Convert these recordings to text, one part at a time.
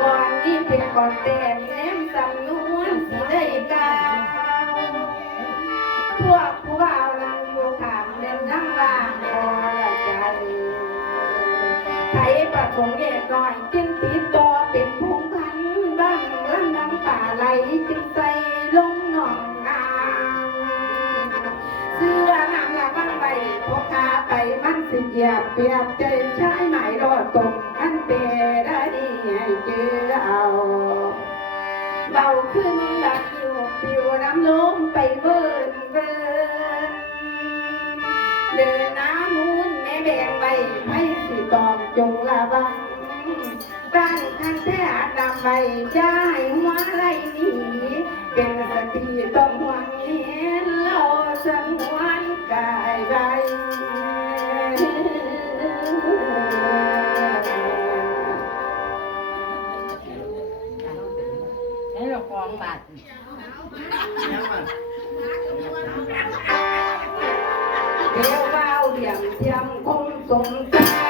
ก่อนที่เป็นก่อนแต่นแนมสำนวนสีได้กาพวกผู้บ่าวลังอยู่ขามแนมนั่งบางพอละจันไทยประสงค์แย่หน่อยจึงติดต่อเป็นพุ่งพันบ้างลั่นดังป่าไหลจึงใจลงหนองอ่างเสื้อน้ำละบ้างไปพกคาไปมันสิเหยียบเปียบใจใช้หมายรอดตรง เบาขึ้นดักอยู่ปิวน้ำลมไปเบิ่นเบิ่นเดินน้ำมูนแม่แบงใบไม่สีตอมจงละบังตั้งคันแท้ดำใบจ้ายหัวไรนาของบาทเดี๋ยวเฝ้าเดี่ยมเทียมคงสมใจ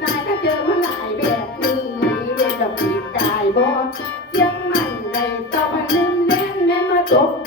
tiếng mặn đầy tao lưng lên em mà tốt